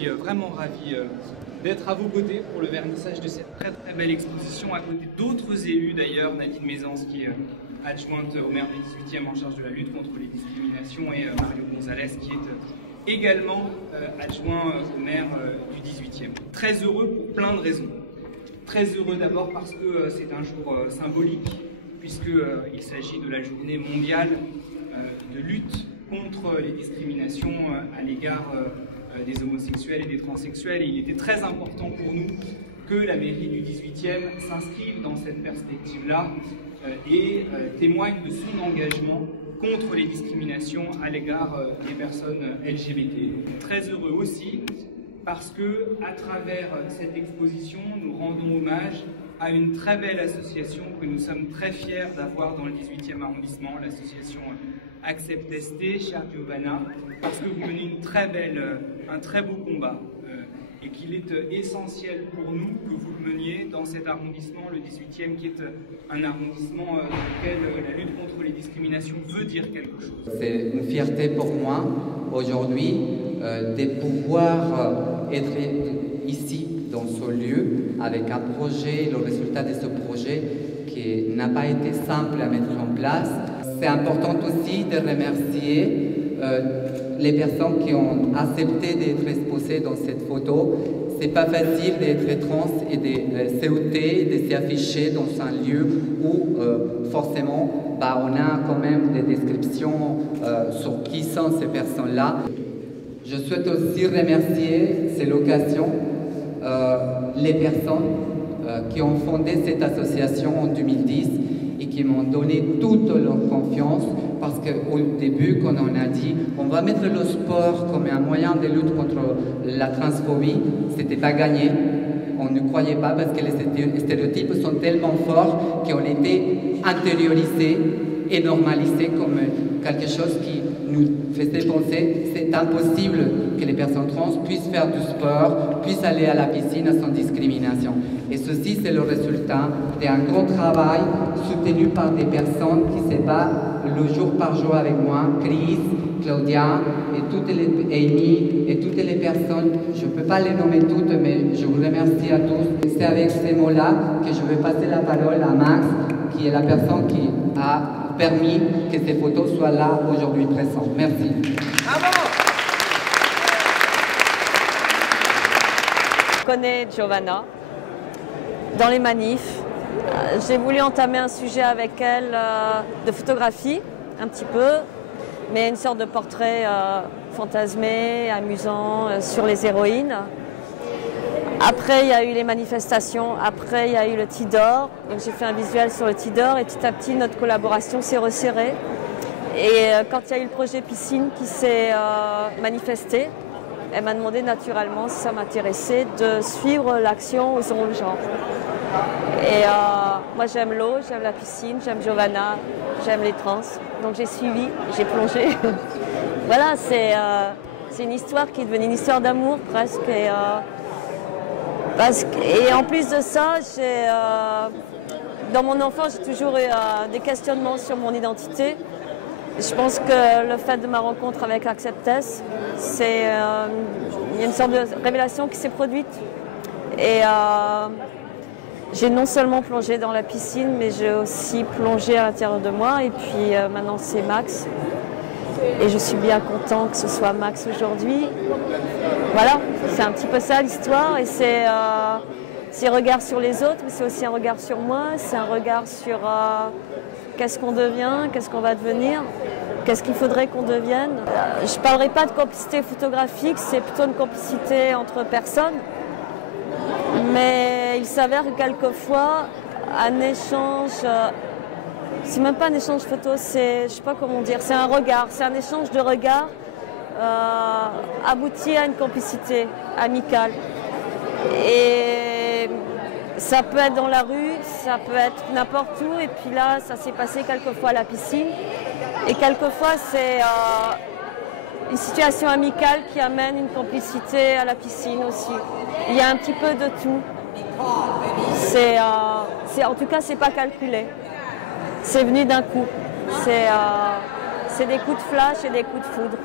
Je suis vraiment ravi d'être à vos côtés pour le vernissage de cette très très belle exposition, à côté d'autres élus d'ailleurs, Nadine Mézance qui est adjointe au maire du 18e en charge de la lutte contre les discriminations et Mario Gonzalez qui est également adjoint au maire du 18e. Très heureux pour plein de raisons. Très heureux d'abord parce que c'est un jour symbolique, puisqu'il s'agit de la journée mondiale de lutte contre les discriminations à l'égard des homosexuels et des transsexuels. Et il était très important pour nous que la mairie du 18e s'inscrive dans cette perspective-là et témoigne de son engagement contre les discriminations à l'égard des personnes LGBT. Très heureux aussi parce que, à travers cette exposition, nous rendons hommage à une très belle association que nous sommes très fiers d'avoir dans le 18e arrondissement, l'association Accept ST, chère Giovanna, parce que vous menez un très beau combat et qu'il est essentiel pour nous que vous le meniez dans cet arrondissement, le 18e, qui est un arrondissement dans lequel la lutte contre les discriminations veut dire quelque chose. C'est une fierté pour moi aujourd'hui de pouvoir être ici dans ce lieu avec un projet, le résultat de ce projet qui n'a pas été simple à mettre en place. C'est important aussi de remercier les personnes qui ont accepté d'être exposées dans cette photo. C'est pas facile d'être trans et de sauter, de s'afficher dans un lieu où forcément on a quand même des descriptions sur qui sont ces personnes-là. Je souhaite aussi remercier, c'est l'occasion, les personnes qui ont fondé cette association en 2010 et qui m'ont donné toute leur confiance, parce qu'au début, quand on a dit on va mettre le sport comme un moyen de lutte contre la transphobie, c'était pas gagné. On ne croyait pas parce que les stéréotypes sont tellement forts qu'ils ont été intériorisés et normalisés comme quelque chose qui nous faisait penser c'est impossible que les personnes trans puissent faire du sport, puissent aller à la piscine sans discrimination. Et ceci, c'est le résultat d'un grand travail soutenu par des personnes qui se battent le jour par jour avec moi, Chris, Claudia et Amy et toutes les personnes. Je ne peux pas les nommer toutes, mais je vous remercie à tous. C'est avec ces mots-là que je vais passer la parole à Max, qui est la personne qui a permis que ces photos soient là aujourd'hui présentes. Merci. Je connais Giovanna dans les manifs. J'ai voulu entamer un sujet avec elle de photographie, un petit peu, mais une sorte de portrait fantasmé, amusant sur les héroïnes. Après, il y a eu les manifestations, après, il y a eu le Tidor. Donc j'ai fait un visuel sur le Tidor et petit à petit, notre collaboration s'est resserrée. Et quand il y a eu le projet piscine qui s'est manifesté, elle m'a demandé naturellement si ça m'intéressait de suivre l'action aux ondes genre. Et moi j'aime l'eau, j'aime la piscine, j'aime Giovanna, j'aime les trans. Donc j'ai suivi, j'ai plongé. Voilà, c'est une histoire qui est devenue une histoire d'amour presque. Et en plus de ça, dans mon enfance, j'ai toujours eu des questionnements sur mon identité. Je pense que le fait de ma rencontre avec Acceptess, il y a une sorte de révélation qui s'est produite. Et j'ai non seulement plongé dans la piscine, mais j'ai aussi plongé à l'intérieur de moi. Et puis maintenant, c'est Max. Et je suis bien content que ce soit Max aujourd'hui. Voilà, c'est un petit peu ça l'histoire. Et c'est un regard sur les autres, mais c'est aussi un regard sur moi. C'est un regard sur qu'est-ce qu'on devient, qu'est-ce qu'on va devenir, qu'est-ce qu'il faudrait qu'on devienne. Je ne parlerai pas de complicité photographique, c'est plutôt une complicité entre personnes. Mais il s'avère que quelquefois, un échange, c'est même pas un échange photo, c'est, je sais pas comment dire, c'est un regard, c'est un échange de regards aboutit à une complicité amicale. Et ça peut être dans la rue, ça peut être n'importe où, et puis là, ça s'est passé quelquefois à la piscine. Et quelquefois, c'est une situation amicale qui amène une complicité à la piscine aussi. Il y a un petit peu de tout. En tout cas, c'est pas calculé. C'est venu d'un coup. C'est des coups de flash et des coups de foudre.